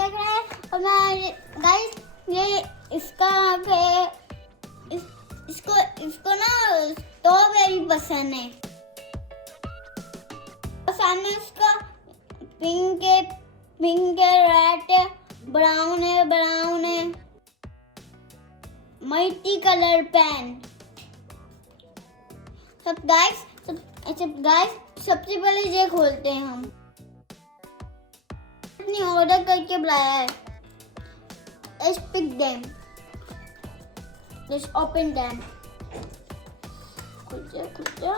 लग रहा है। और मैं गाइस ये इसका इसको ना स्ट्रॉबेरी पसंद है। और सामने उसका पिंक है, रेड है, ब्राउन है। Multi colour pen. सब गाइस सबसे पहले ये खोलते हैं हम। अपनी ऑर्डर करके बुलाया है। Let's pick them. Let's open them. खुल जा।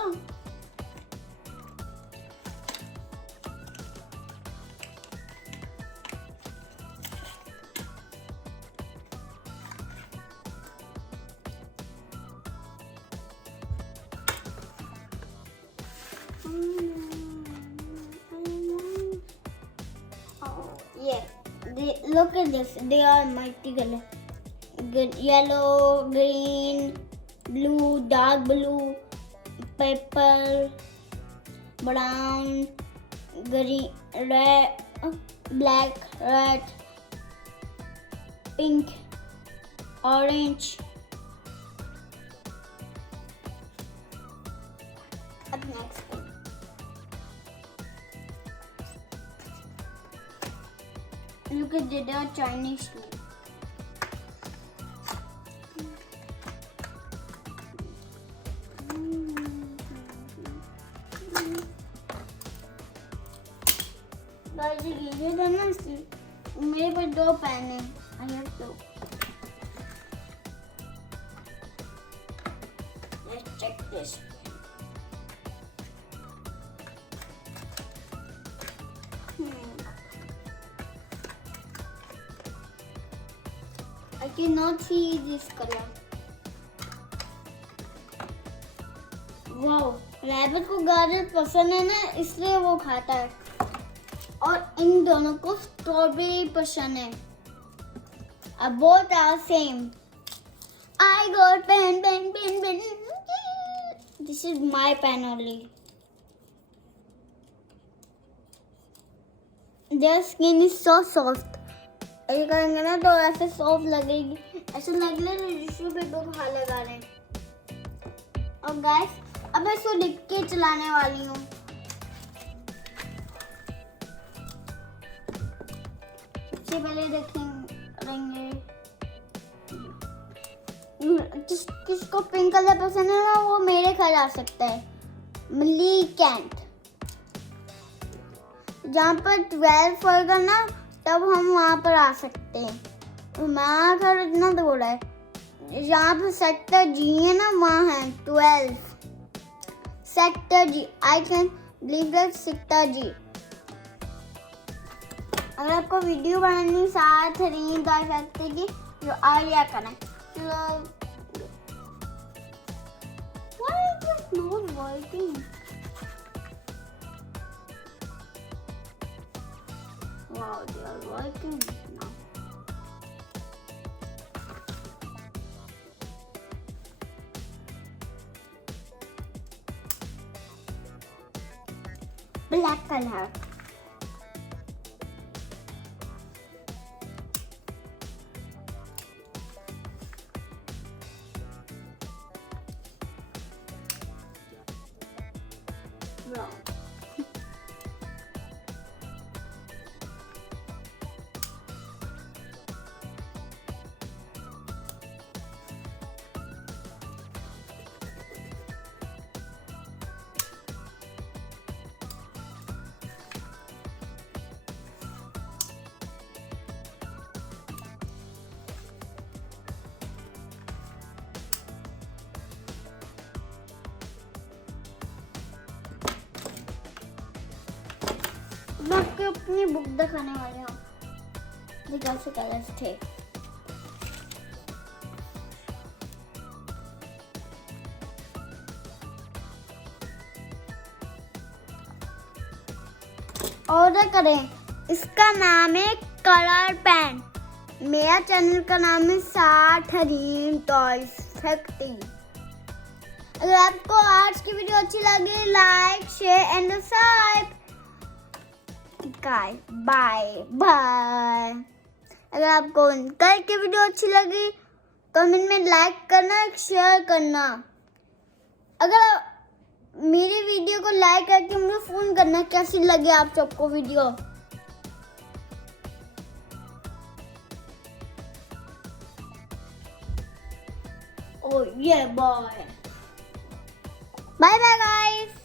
Yeah, look at this. They are multicolor. Yellow, green, blue, dark blue, purple, brown, green, red, black, red, pink, orange. Up next. Look at the Chinese too. Guys, ये था ना मेरे पास 2 pen है। I have 2. Let's check this. I cannot see this color. Wow, rabbit को गाजर पसंद है ना, इसलिए वो खाता है। और इन दोनों को स्ट्रॉबेरी पसंद है। Both are same. I got pen. This is my pen only. Their skin is so soft. ये करेंगे ना तो ऐसे सॉफ्ट लगेगी। ऐसे लग रहा है टिश्यू पेपर को हाथ लगा रहे हैं। और गाइस अब इसको लिख के चलाने वाली हूँ। सबसे पहले देखेंगे किसको पिंक कलर पसंद है ना वो मेरे घर आ सकता है। मिली कैंट जहाँ पर 12 होगा ना तब हम वहाँ पर आ सकते हैं। हमारा घर इतना दूर है। यहाँ पर सेक्टर जी है ना, वहाँ है 12 sector G. I can believe that sector G. अगर आपको वीडियो बनानी साथ हरीम कर सकते कि जो आइडिया करें। Why is this not working? Wow, they are working now. Black color. Brown. मैं आपको अपनी बुक दिखाने वाली हूँ। कैसे कलर्स थे। ऑर्डर करें। इसका नाम है कलर पेन। मेरा चैनल का नाम है साद हरीम टॉयज फैक्ट्री। अगर आपको आज की वीडियो अच्छी लगी like share and subscribe. Sky. Bye bye. अगर आपको कल की वीडियो अच्छी लगी कमेंट में लाइक करना, शेयर करना। अगर मेरी वीडियो को लाइक करके मुझे फोन करना कैसी लगी आप सबको video. Oh yeah, boy. Bye bye guys.